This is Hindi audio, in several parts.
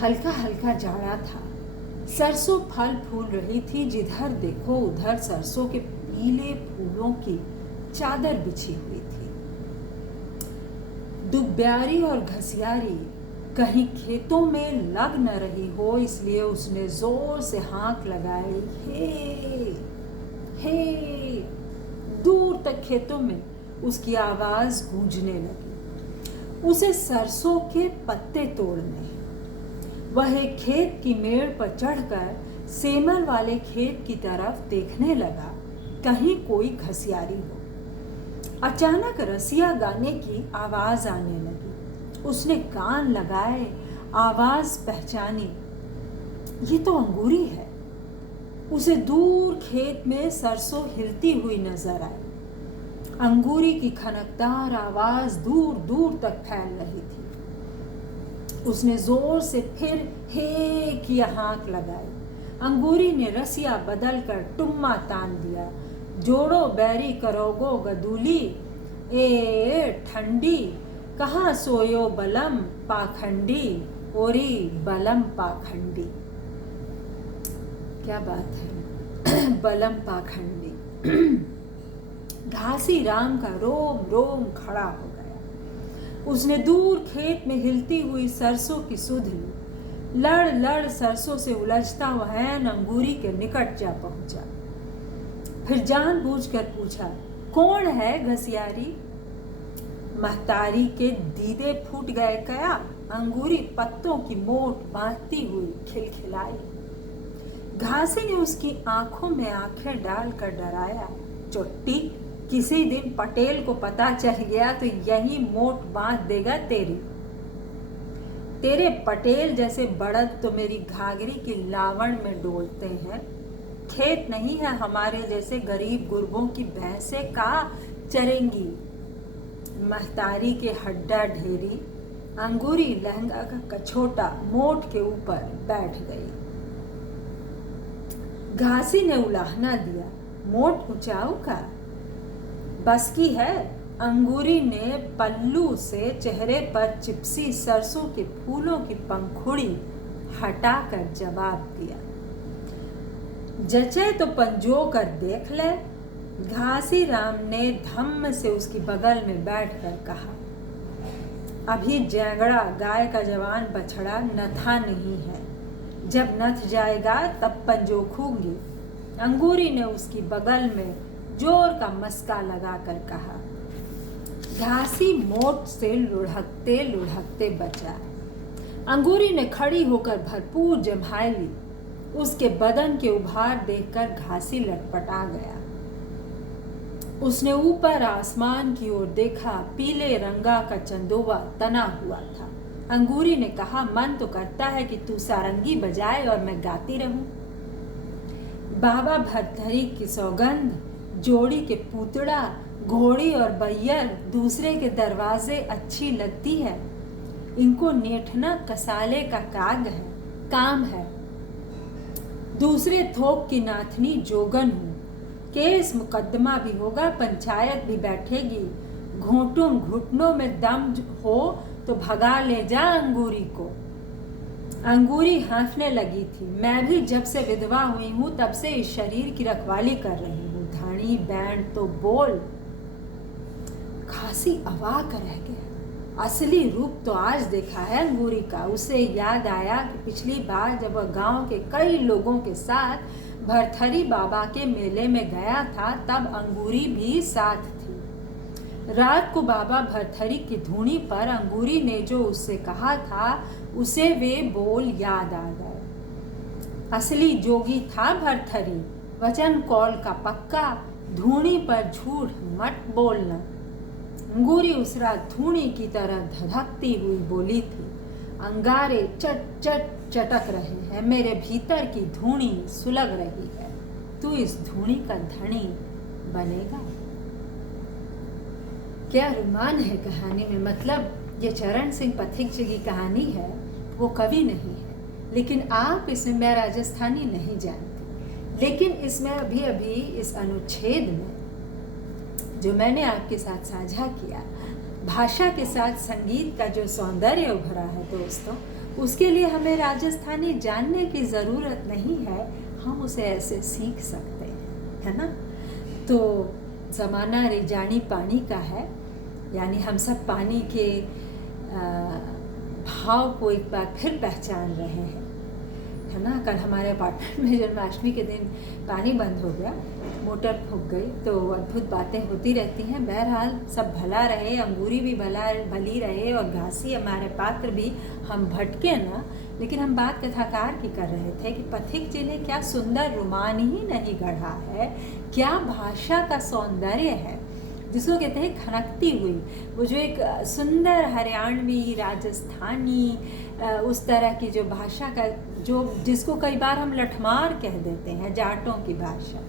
हल्का हल्का जाड़ा था। सरसों फल फूल रही थी, जिधर देखो उधर सरसों के पीले फूलों की चादर बिछी हुई थी। दुब्यारी और घसियारी कहीं खेतों में लग न रही हो, इसलिए उसने जोर से हाँक लगाई, हे हे। दूर तक खेतों में उसकी आवाज गूंजने लगी। उसे सरसों के पत्ते तोड़ने। वह एक खेत की मेड़ पर चढ़कर सेमर वाले खेत की तरफ देखने लगा, कहीं कोई घसियारी हो। अचानक रसिया गाने की आवाज आने लगी। उसने कान लगाए, आवाज पहचानी, ये तो अंगूरी है। उसे दूर खेत में सरसों हिलती हुई नजर आई। अंगूरी की खनकदार आवाज दूर दूर तक फैल रही थी। उसने जोर से फिर हे की हाँक लगाई। अंगूरी ने रसिया बदल कर टुम्मा तान दिया। जोड़ो बैरी करोगो गदूली, ए ठंडी, कहाँ सोयो बलम पाखंडी, ओरी बलम पाखंडी। क्या बात है, बलम पाखंडी। घासी राम का रोम रोम खड़ा हो गया। उसने दूर खेत में हिलती हुई सरसों की सुध ली। लड़ लड़ सरसों से उलझता वह अंगूरी के निकट जा पहुंचा। फिर जानबूझकर पूछा, कौन है घसियारी? महतारी के दीदे फूट गए क्या? अंगूरी पत्तों की मोट बांधती हुई खिलखिलाई। घासी ने उसकी आंखों में आंखें डालकर डराया, चोट्टी, किसी दिन पटेल को पता चल गया तो यही मोट बांध देगा तेरी। तेरे पटेल जैसे बड़द तो मेरी घाघरी की लावण में डोलते हैं। खेत नहीं है हमारे जैसे गरीब गुरबों की भैंसें का चरेंगी। महतारी के हड्डा ढेरी। अंगूरी लहंगा का कछोटा मोट के ऊपर बैठ गई। घासी ने उलाहना दिया, मोट ऊंचाऊ का बस की है। अंगूरी ने पल्लू से चेहरे पर चिपसी सरसों के फूलों की पंखुड़ी हटाकर जवाब दिया, जचे तो पंजो कर देख ले। घासी राम ने धम्म से उसकी बगल में बैठकर कहा, अभी जैगड़ा गाय का जवान बछड़ा नथा नहीं है, जब नथ जाएगा तब पंजोखूंगी। अंगूरी ने उसकी बगल में जोर का मस्का लगाकर कहा। घासी मोट से लुढ़कते लुढ़कते बचा। अंगूरी ने खड़ी होकर भरपूर जम्हाई ली। उसके बदन के उभार देखकर घासी लटपटा गया। उसने ऊपर आसमान की ओर देखा, पीले रंगा का चंदोवा तना हुआ था। अंगूरी ने कहा, मन तो करता है कि तू सारंगी बजाए और मैं गाती रहूं। बाबा भरथरी की सौगंध, जोड़ी के पूतड़ा, घोड़ी और बैयर दूसरे के दरवाजे अच्छी लगती है। इनको नेठना कसाले का काम है। दूसरे थोक की नाथनी जोगन हूँ। केस मुकदमा भी होगा, पंचायत भी बैठेगी। घुटनों में दम हो तो भगा ले जा अंगूरी को। अंगूरी हाँफने लगी थी। मैं भी जब से विधवा हुई हूँ तब से इस शरीर की रखवाली कर रही हूँ। धनी बैंड तो बोल। घासी अवाक रह गया। असली रूप तो आज देखा है अंगूरी का। उसे याद आया कि पिछली बार जब वह गांव के कई लोगों के साथ भरथरी बाबा के मेले में गया था तब अंगूरी भी साथ थी। रात को बाबा भरथरी की धूनी पर अंगूरी ने जो उससे कहा था उसे वे बोल याद आ गए। असली जोगी था भरथरी, वचन कौल का पक्का, धूनी पर झूठ मत बोलना। अंगूरी उस रात धूनी की तरह धधकती हुई बोली थी, अंगारे चट चट चटक रहे हैं, मेरे भीतर की धूनी सुलग रही है, तू इस धूनी का धनी बनेगा। क्या रोमान है कहानी में। मतलब ये चरण सिंह पथिक जी की कहानी है, वो कवि नहीं है, लेकिन आप इसमें, मैं राजस्थानी नहीं जानती, लेकिन इसमें अभी अभी इस अनुच्छेद में जो मैंने आपके साथ साझा किया, भाषा के साथ संगीत का जो सौंदर्य उभरा है दोस्तों, उसके लिए हमें राजस्थानी जानने की ज़रूरत नहीं है, हम उसे ऐसे सीख सकते हैं, है ना। तो ज़माना रिजानी पानी का है, यानी हम सब पानी के भाव को एक बार फिर पहचान रहे हैं, है ना। कल हमारे अपार्टमेंट में जन्माष्टमी के दिन पानी बंद हो गया, मोटर फूक गई, तो अद्भुत बातें होती रहती हैं। बहरहाल सब भला रहे, अंगूरी भी भली रहे और घासी हमारे पात्र भी, हम भटके ना। लेकिन हम बात कथाकार की कर रहे थे कि पथिक जी ने क्या सुंदर रोमान ही नहीं गढ़ा है, क्या भाषा का सौंदर्य है, जिसको कहते हैं खनकती हुई। वो जो एक सुंदर हरियाणवी, राजस्थानी, उस तरह की जो भाषा का, जो जिसको कई बार हम लठमार कह देते हैं, जाटों की भाषा,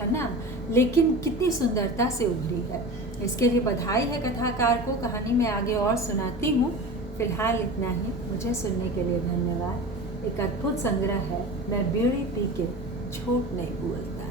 है ना, लेकिन कितनी सुंदरता से उभरी है। इसके लिए बधाई है कथाकार को। कहानी में आगे और सुनाती हूँ, फिलहाल इतना ही। मुझे सुनने के लिए धन्यवाद। एक अद्भुत संग्रह है, मैं बीड़ी पी के झूठ नहीं बोलता।